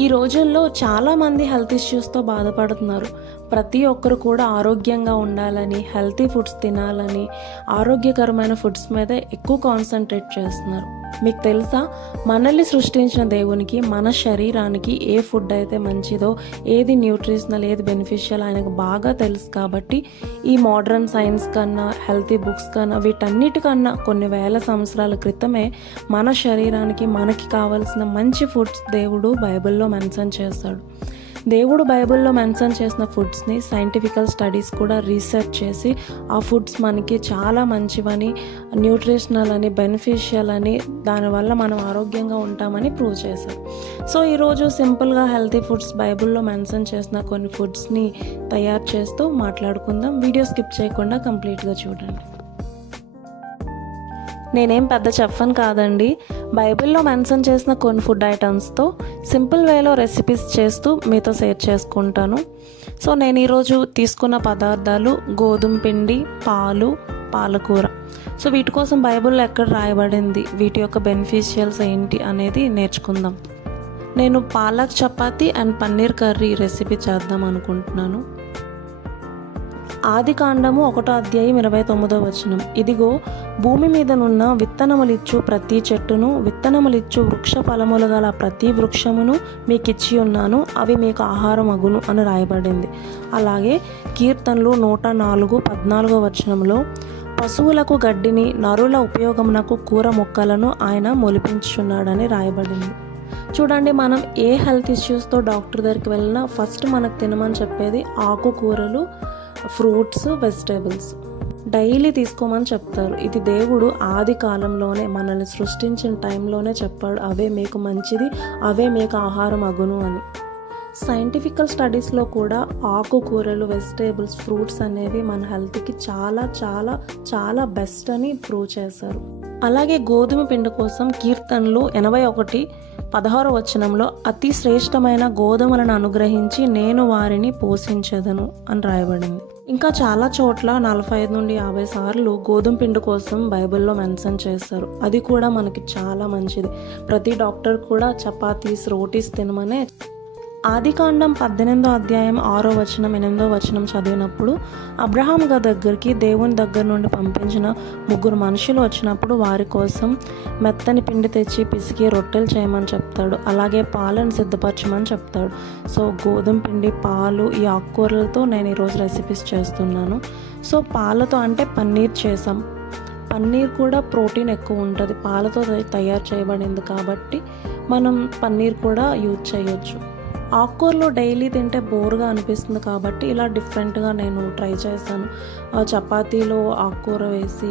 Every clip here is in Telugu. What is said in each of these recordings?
ఈ రోజుల్లో చాలామంది హెల్త్ ఇష్యూస్తో బాధపడుతున్నారు. ప్రతి ఒక్కరు కూడా ఆరోగ్యంగా ఉండాలని, హెల్తీ ఫుడ్స్ తినాలని, ఆరోగ్యకరమైన ఫుడ్స్ మీద ఎక్కువ కాన్సన్ట్రేట్ చేస్తున్నారు. మీకు తెలుసా, మనల్ని సృష్టించిన దేవునికి మన శరీరానికి ఏ ఫుడ్ అయితే మంచిదో, ఏది న్యూట్రిషనల్, ఏది బెనిఫిషియల్ ఆయనకు బాగా తెలుసు. కాబట్టి ఈ మోడర్న్ సైన్స్ కన్నా, హెల్తీ బుక్స్ కన్నా, వీటన్నిటికన్నా కొన్ని వేల సంవత్సరాల క్రితమే మన శరీరానికి మనకి కావాల్సిన మంచి ఫుడ్స్ దేవుడు బైబిల్లో మెన్షన్ చేశాడు. దేవుడు బైబిల్లో మెన్షన్ చేసిన ఫుడ్స్ని సైంటిఫికల్ స్టడీస్ కూడా రీసెర్చ్ చేసి ఆ ఫుడ్స్ మనకి చాలా మంచివని, న్యూట్రిషనల్ అని, బెనిఫిషియల్ అని, దానివల్ల మనం ఆరోగ్యంగా ఉంటామని ప్రూవ్ చేశారు. సో ఈరోజు సింపుల్గా హెల్తీ ఫుడ్స్ బైబిల్లో మెన్షన్ చేసిన కొన్ని ఫుడ్స్ని తయారు చేస్తూ మాట్లాడుకుందాం. వీడియో స్కిప్ చేయకుండా కంప్లీట్గా చూడండి. నేనేం పెద్ద చెఫ్ని కాదండి. బైబిల్లో మెన్షన్ చేసిన కొన్ని ఫుడ్ ఐటమ్స్తో సింపుల్ వేలో రెసిపీస్ చేస్తూ మీతో షేర్ చేసుకుంటాను. సో నేను ఈరోజు తీసుకున్న పదార్థాలు గోధుమ పిండి, పాలు, పాలకూర. సో వీటి కోసం బైబిల్లో ఎక్కడ రాయబడింది, వీటి యొక్క బెనిఫిషియల్స్ ఏంటి అనేది నేర్చుకుందాం. నేను palak chapati and paneer curry recipe చేద్దాం అనుకుంటున్నాను. ఆదికాండము 1:29. ఇదిగో, భూమి మీదనున్న విత్తనములిచ్చు ప్రతి చెట్టును, విత్తనములిచ్చు వృక్ష ఫలములు గల ప్రతి వృక్షమును మీకిచ్చి ఉన్నాను, అవి మీకు ఆహారం అగును అని రాయబడింది. అలాగే కీర్తనలు 104:14 పశువులకు గడ్డిని, నరుల ఉపయోగమునకు కూర మొక్కలను ఆయన మొలిపించుచున్నాడని రాయబడింది. చూడండి, మనం ఏ హెల్త్ ఇష్యూస్తో డాక్టర్ దగ్గరికి వెళ్ళినా ఫస్ట్ మనకు తినమని చెప్పేది ఆకుకూరలు, ఫ్రూట్స్, వెజిటేబుల్స్ డైలీ తీసుకోమని చెప్తారు. ఇది దేవుడు ఆది కాలంలోనే మనల్ని సృష్టించిన టైంలోనే చెప్పాడు, అవే మీకు మంచిది, అవే మీకు ఆహారం అగును అని. సైంటిఫికల్ స్టడీస్లో కూడా ఆకుకూరలు, వెజిటేబుల్స్, ఫ్రూట్స్ అనేవి మన హెల్త్కి చాలా చాలా చాలా బెస్ట్ అని ప్రూవ్ చేశారు. అలాగే గోధుమ పిండి కోసం కీర్తనలు 81:16 అతి శ్రేష్టమైన గోధుమలను అనుగ్రహించి నేను వారిని పోషించెదను అని రాయబడింది. ఇంకా చాలా చోట్ల 45-50 సార్లు గోధుమ పిండి కోసం బైబిల్లో మెన్షన్ చేస్తారు. అది కూడా మనకి చాలా మంచిది. ప్రతి డాక్టర్ కూడా చపాతీస్, రోటీస్ తినమనే. ఆదికాండం 18:6-8 చదివినప్పుడు అబ్రహాం గారి దగ్గరికి దేవుని దగ్గర నుండి పంపించిన 3 మనుషులు వచ్చినప్పుడు వారి కోసం మెత్తని పిండి తెచ్చి పిసికి రొట్టెలు చేయమని చెప్తాడు. అలాగే పాలను సిద్ధపరచమని చెప్తాడు. సో గోధుమ పిండి, పాలు, ఈ ఆకుకూరలతో నేను ఈరోజు రెసిపీస్ చేస్తున్నాను. సో పాలతో అంటే పన్నీర్ చేసాం. పన్నీర్ కూడా ప్రోటీన్ ఎక్కువ ఉంటుంది, పాలతో తయారు చేయబడింది కాబట్టి మనం పన్నీర్ కూడా యూజ్ చేయొచ్చు. ఆకుకూరలు డైలీ తింటే బోర్గా అనిపిస్తుంది కాబట్టి ఇలా డిఫరెంట్గా నేను ట్రై చేశాను. చపాతీలో ఆకుకూర వేసి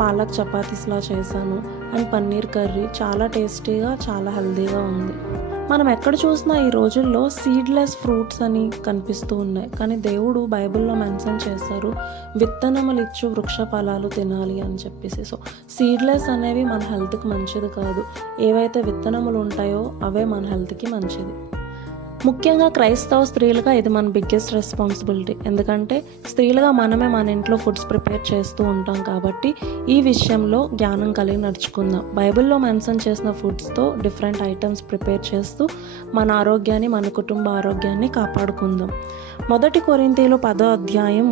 పాలక్ చపాతీస్లా చేశాను. అండ్ పన్నీర్ కర్రీ చాలా టేస్టీగా, చాలా హెల్తీగా ఉంది. మనం ఎక్కడ చూసినా ఈ రోజుల్లో సీడ్లెస్ ఫ్రూట్స్ అని కనిపిస్తూ ఉన్నాయి, కానీ దేవుడు బైబిల్లో మెన్షన్ చేశారు విత్తనములు ఇచ్చు వృక్ష ఫలాలు తినాలి అని చెప్పేసి. సో సీడ్లెస్ అనేవి మన హెల్త్కి మంచిది కాదు. ఏవైతే విత్తనములు ఉంటాయో అవే మన హెల్త్కి మంచిది. ముఖ్యంగా క్రైస్తవ స్త్రీలుగా ఇది మన బిగ్గెస్ట్ రెస్పాన్సిబిలిటీ. ఎందుకంటే స్త్రీలుగా మనమే మన ఇంట్లో ఫుడ్స్ ప్రిపేర్ చేస్తూ ఉంటాం కాబట్టి ఈ విషయంలో జ్ఞానం కలిగి నడుచుకుందాం. బైబిల్లో మెన్షన్ చేసిన ఫుడ్స్తో డిఫరెంట్ ఐటమ్స్ ప్రిపేర్ చేస్తూ మన ఆరోగ్యాన్ని, మన కుటుంబ ఆరోగ్యాన్ని కాపాడుకుందాం. 1 కొరింథీయులు 10:31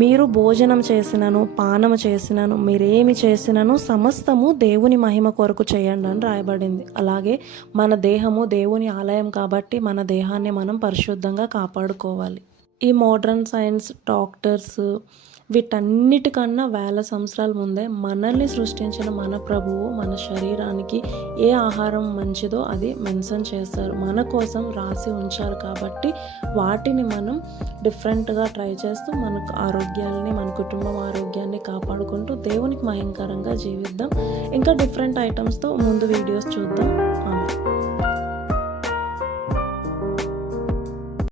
మీరు భోజనం చేసినను, పానము చేసినను, మీరేమి చేసినను సమస్తము దేవుని మహిమ కొరకు చేయండి అని రాయబడింది. అలాగే మన దేహము దేవుని ఆలయం కాబట్టి మన దేహాన్ని మనం పరిశుద్ధంగా కాపాడుకోవాలి. ఈ మోడర్న్ సైన్స్, డాక్టర్స్ వీటన్నిటికన్నా వేల సంవత్సరాల ముందే మనల్ని సృష్టించిన మన ప్రభువు మన శరీరానికి ఏ ఆహారం మంచిదో అది మెన్షన్ చేస్తారు, మన కోసం రాసి ఉంచారు. కాబట్టి వాటిని మనం డిఫరెంట్గా ట్రై చేస్తూ మన ఆరోగ్యాన్ని, మన కుటుంబం ఆరోగ్యాన్ని కాపాడుకుంటూ దేవునికి మహిమకరంగా జీవిద్దాం. ఇంకా డిఫరెంట్ ఐటమ్స్తో ముందు వీడియోస్ చూద్దాం. ఆమె